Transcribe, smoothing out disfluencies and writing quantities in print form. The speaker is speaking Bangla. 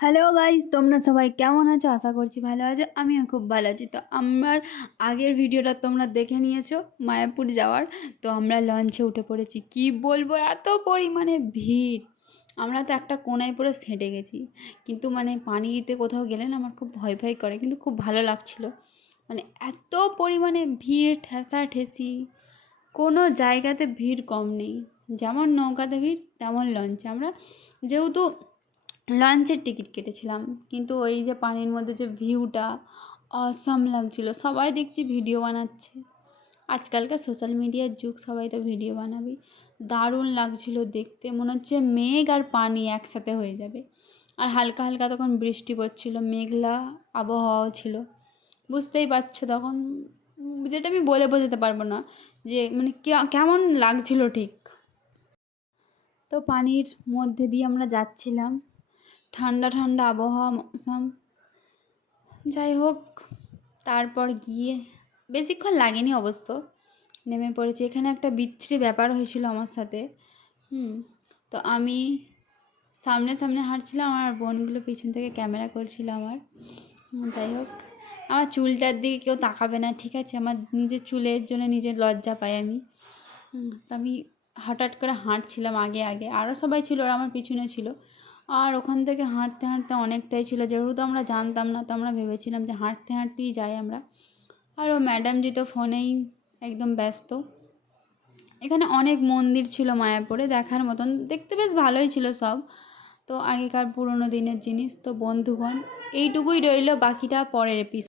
হ্যালো গাইস, তোমরা সবাই কেমন আছো? আশা করছি ভালো আছো। আমিও খুব ভালো আছি। তো আমার আগের ভিডিওটা তোমরা দেখে নিয়েছো মায়াপুর যাওয়ার। তো আমরা লঞ্চে উঠে পড়েছি। কি বলবো, এত পরিমাণে ভিড়! আমরা তো একটা কোনায় পুরো সেঁটে গেছি। কিন্তু মানে পানিতে কোথাও গেলে না আমার খুব ভয় ভয় করে, কিন্তু খুব ভালো লাগছিল। মানে এত পরিমাণে ভিড়, ঠেসাঠেসি, কোনো জায়গাতে ভিড় কম নেই। যেমন নৌকাতে ভিড় তেমন লঞ্চে। আমরা যেহেতু লঞ্চের টিকিট কেটেছিলাম, কিন্তু ওই যে পানির মধ্যে যে ভিউটা অসাম লাগছিল। সবাই দেখছি ভিডিও বানাচ্ছে। আজকালকার সোশ্যাল মিডিয়ার যুগ, সবাই তো ভিডিও বানাবি। দারুণ লাগছিল দেখতে, মনে হচ্ছে মেঘ আর পানি একসাথে হয়ে যাবে। আর হালকা হালকা তখন বৃষ্টি পড়ছিল, মেঘলা আবহাওয়াও ছিল। বুঝতেই পারছো তখন, যেটা আমি বলে বোঝাতে পারবো না যে মানে কেমন লাগছিল ঠিক। তো পানির মধ্যে দিয়ে আমরা যাচ্ছিলাম, ঠান্ডা ঠান্ডা আবহাওয়া, মৌসুম। যাই হোক, তারপর গিয়ে বেশিক্ষণ লাগেনি অবশ্য, নেমে পড়েছি। এখানে একটা বিচ্ছিরি ব্যাপার হয়েছিল আমার সাথে। তো আমি সামনে সামনে হাঁটছিলাম, আর বোনগুলো পিছন থেকে ক্যামেরা করছিল আমার। যাই হোক, আমার চুলটার দিকে কেউ তাকাবে না, ঠিক আছে? আমার নিজের চুলের জন্য নিজের লজ্জা পাই আমি। তো আমি হঠাৎ করে হাঁটছিলাম আগে আগে, আরও সবাই ছিল, ওরা আমার পিছনে ছিল। আর ওখান থেকে হাঁটতে হাঁটতে অনেকটাই ছিল, যেহেতু আমরা জানতাম না, তো আমরা ভেবেছিলাম যে হাঁটতে হাঁটতেই যাই আমরা। আর ও ম্যাডামজি তো ফোনেই একদম ব্যস্ত। এখানে অনেক মন্দির ছিল মায়াপুরে দেখার মতন, দেখতে বেশ ভালোই ছিল সব। তো আগেকার পুরোনো দিনের জিনিস। তো বন্ধুগণ, এইটুকুই রইল, বাকিটা পরের এপিসোড।